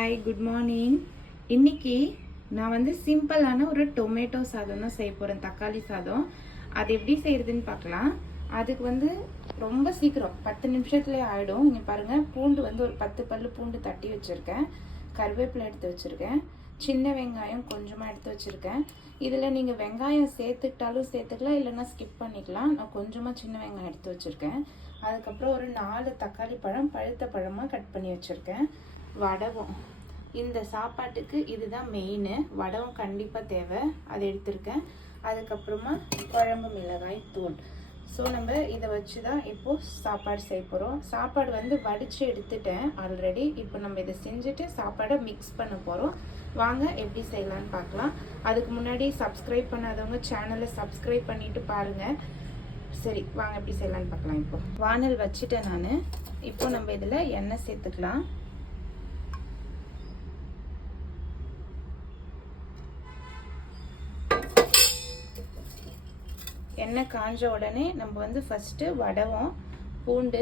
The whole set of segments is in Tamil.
Hi, good morning. இன்னைக்கு நான் வந்து சிம்பிளான ஒரு டொமேட்டோ சாதம் தான் செய்ய போகிறேன். தக்காளி சாதம். அது எப்படி செய்யறதுன்னு பார்க்கலாம். அதுக்கு வந்து ரொம்ப சீக்கிரம் 10 நிமிஷத்துலேயே ஆகிடும். இங்கே பாருங்கள், பூண்டு வந்து ஒரு 10 பல்லு பூண்டு தட்டி வச்சுருக்கேன். கருவேப்பிலை எடுத்து வச்சுருக்கேன். சின்ன வெங்காயம் கொஞ்சமாக எடுத்து வச்சுருக்கேன். இதில் நீங்கள் வெங்காயம் சேர்த்துக்கிட்டாலும் சேர்த்துக்கலாம், இல்லைன்னா ஸ்கிப் பண்ணிக்கலாம். நான் கொஞ்சமாக சின்ன வெங்காயம் எடுத்து வச்சுருக்கேன். அதுக்கப்புறம் ஒரு 4 தக்காளி பழம் பழுத்த பழமாக கட் பண்ணி வச்சுருக்கேன். வடகம், இந்த சாப்பாட்டுக்கு இதுதான் மெயின். வடகம் கண்டிப்பாக தேவை, அதை எடுத்திருக்கேன். அதுக்கப்புறமா குழம்பு மிளகாய் தூள். ஸோ நம்ம இதை வச்சு தான் இப்போது சாப்பாடு செய்ய போகிறோம். சாப்பாடு வந்து வடித்து எடுத்துட்டேன் ஆல்ரெடி. இப்போ நம்ம இதை செஞ்சுட்டு சாப்பாடை மிக்ஸ் பண்ண போகிறோம். வாங்க எப்படி செய்யலான்னு பார்க்கலாம். அதுக்கு முன்னாடி சப்ஸ்கிரைப் பண்ணாதவங்க சேனலை சப்ஸ்கிரைப் பண்ணிவிட்டு பாருங்கள். சரி, வாங்க எப்படி செய்யலான்னு பார்க்கலாம். இப்போ வானல் வச்சுட்டேன் நான். இப்போ நம்ம இதில் எண்ணெய் சேர்த்துக்கலாம். எண்ணெய் காஞ்ச உடனே நம்ம வந்து ஃபஸ்ட்டு வடகம், பூண்டு,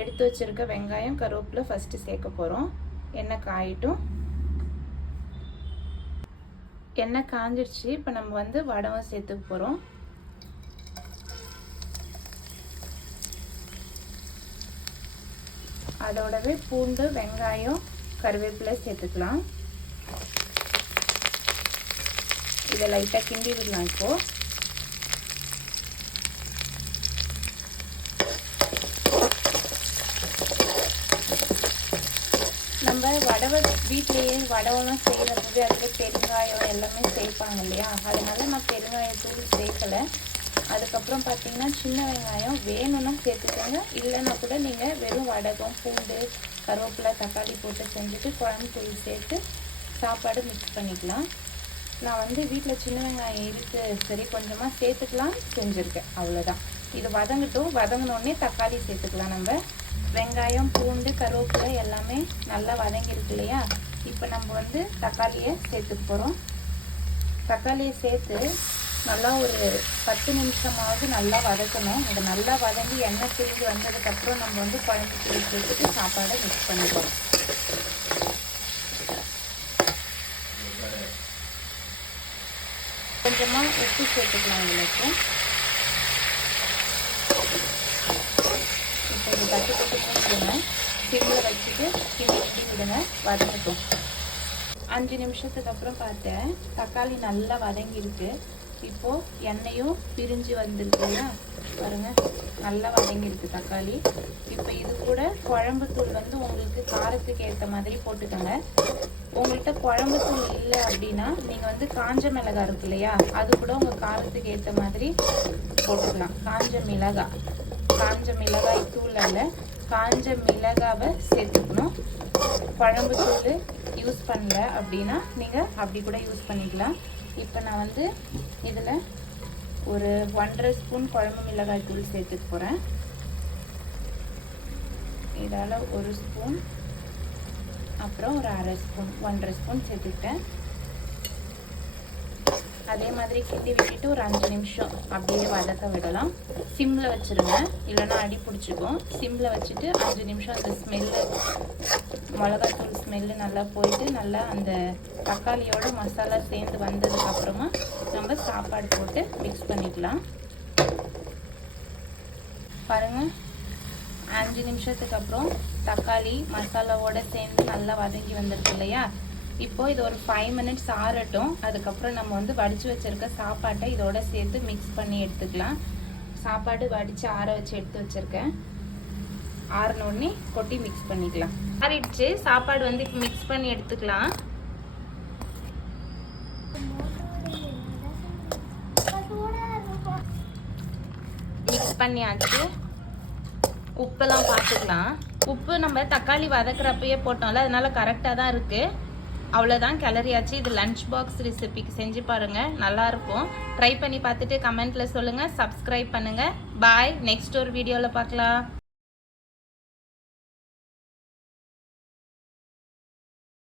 எடுத்து வச்சுருக்க வெங்காயம், கருவேப்பிலை ஃபஸ்ட்டு சேர்க்க போகிறோம். எண்ணெய் காயிட்டும். எண்ணெய் காஞ்சிடுச்சு. இப்போ நம்ம வந்து வடகம் சேர்த்துக்க போகிறோம். அதோடவே பூண்டு, வெங்காயம், கருவேப்பிலை சேர்த்துக்கலாம். இதை லைட்டாக கிண்டி விடலாம். இப்போது நம்ம வடவை வீட்லேயே வடவெல்லாம் செய்கிறப்பவே அதில் பெருங்காயம் எல்லாமே சேர்ப்பாங்க இல்லையா, அதனால நான் பெருங்காயத்தூள் சேர்க்கலை. அதுக்கப்புறம் பார்த்தீங்கன்னா சின்ன வெங்காயம் வேணும்னா சேர்த்துக்கோங்க, இல்லைன்னா கூட நீங்கள் வெறும் வடகம், பூண்டு, கருவேப்பிலை, தக்காளி போட்டு செஞ்சுட்டு குழம்பு தூள் சேர்த்து சாப்பாடு மிக்ஸ் பண்ணிக்கலாம். நான் வந்து வீட்டில் சின்ன வெங்காயம் இருக்குது, சரி கொஞ்சமாக சேர்த்துக்கலாம் செஞ்சுருக்கேன், அவ்வளோதான். இது வதங்கட்டும். வதங்கினோடனே தக்காளி சேர்த்துக்கலாம். நம்ம வெங்காயம், பூண்டு, கருவேப்பிலை எல்லாமே நல்லா வதங்கிருக்கு இல்லையா. இப்போ நம்ம வந்து தக்காளியை சேர்த்துக்க போகிறோம். தக்காளியை சேர்த்து நல்லா ஒரு 10 நிமிஷமாவது நல்லா வதக்கணும். இது நல்லா வதங்கி எண்ணெய் பிரிஞ்சு வந்ததுக்கப்புறம் நம்ம வந்து குழம்பு தூள் சேர்த்துட்டு சாப்பாடை மிக்ஸ் பண்ண போகிறோம். கொஞ்சமாக உப்பு சேர்த்துக்கலாம் உங்களுக்கு. இப்போ இது தட்டு விடுங்க, சிம்மில் வச்சுட்டு கிண்டி விடுங்க, வதங்கட்டும். 5 நிமிஷத்துக்கு அப்புறம் பார்த்தேன், தக்காளி நல்லா வதங்கிருக்கு. இப்போது எண்ணெயும் பிரிஞ்சு வந்துருக்குன்னா பாருங்கள், நல்லா வதங்கிருக்கு தக்காளி. இப்போ இது கூட குழம்பு தூள் வந்து உங்களுக்கு காரத்துக்கு ஏற்ற மாதிரி போட்டுக்கோங்க. உங்கள்கிட்ட குழம்பு தூள் இல்லை அப்படின்னா நீங்கள் வந்து காஞ்ச மிளகாய் இருக்கு இல்லையா, அது கூட உங்கள் காரத்துக்கு ஏற்ற மாதிரி போட்டுக்கலாம். காஞ்ச மிளகாய் தூள் அல்ல, காஞ்ச மிளகாவை சேர்த்துக்கணும். குழம்பு தூள் யூஸ் பண்ணல அப்படின்னா நீங்கள் அப்படி கூட யூஸ் பண்ணிக்கலாம். இப்போ நான் வந்து இதில் ஒரு 1.5 ஸ்பூன் குழம்பு மிளகாய் தூள் சேர்த்துக்க போகிறேன். இதால் 1 ஸ்பூன், அப்புறம் ஒரு 1/2 ஸ்பூன், 1.5 ஸ்பூன் சேர்த்துக்கிட்டேன். அதே மாதிரி கிண்டி விட்டுட்டு ஒரு 5 நிமிஷம் அப்படியே வதக்க விடலாம். சிம்மில் வச்சுருங்க, இல்லைன்னா அடி பிடிச்சிக்கும். சிம்மில் வச்சுட்டு 5 நிமிஷம் அந்த ஸ்மெல்லு, மிளகாத்தூள் ஸ்மெல்லு நல்லா போயிட்டு நல்லா அந்த தக்காளியோட மசாலா சேர்ந்து வந்ததுக்கப்புறமா நம்ம சாப்பாடு போட்டு மிக்ஸ் பண்ணிக்கலாம். பாருங்கள், 5 நிமிஷத்துக்கு அப்புறம் தக்காளி மசாலாவோட சேர்ந்து நல்லா வதங்கி வந்துருக்கு இல்லையா. இப்போ இது ஒரு 5 மினிட்ஸ் ஆறட்டும். அதுக்கப்புறம் நம்ம வந்து வடித்து வச்சுருக்க சாப்பாட்டை இதோட சேர்த்து மிக்ஸ் பண்ணி எடுத்துக்கலாம். சாப்பாடு வடித்து ஆற வச்சு எடுத்து வச்சுருக்கேன். ஆறினோடனே கொட்டி மிக்ஸ் பண்ணிக்கலாம். ஆறிடுச்சு சாப்பாடு வந்து இப்போ மிக்ஸ் பண்ணி எடுத்துக்கலாம். மிக்ஸ் பண்ணியாச்சு. உப்பெல்லாம் பார்த்துக்கலாம். உப்பு நம்ம தக்காளி வதக்குறப்பயே போட்டோம்ல, அதனால கரெக்டாக தான் இருக்குது. அவ்வளோதான், கிளறியாச்சு. இது லஞ்ச் பாக்ஸ் ரெசிபிக்கு செஞ்சு பாருங்கள், நல்லாயிருக்கும். ட்ரை பண்ணி பார்த்துட்டு கமெண்ட்டில் சொல்லுங்கள். சப்ஸ்கிரைப் பண்ணுங்கள். பாய். நெக்ஸ்ட் ஒரு வீடியோவில் பார்க்கலாம்.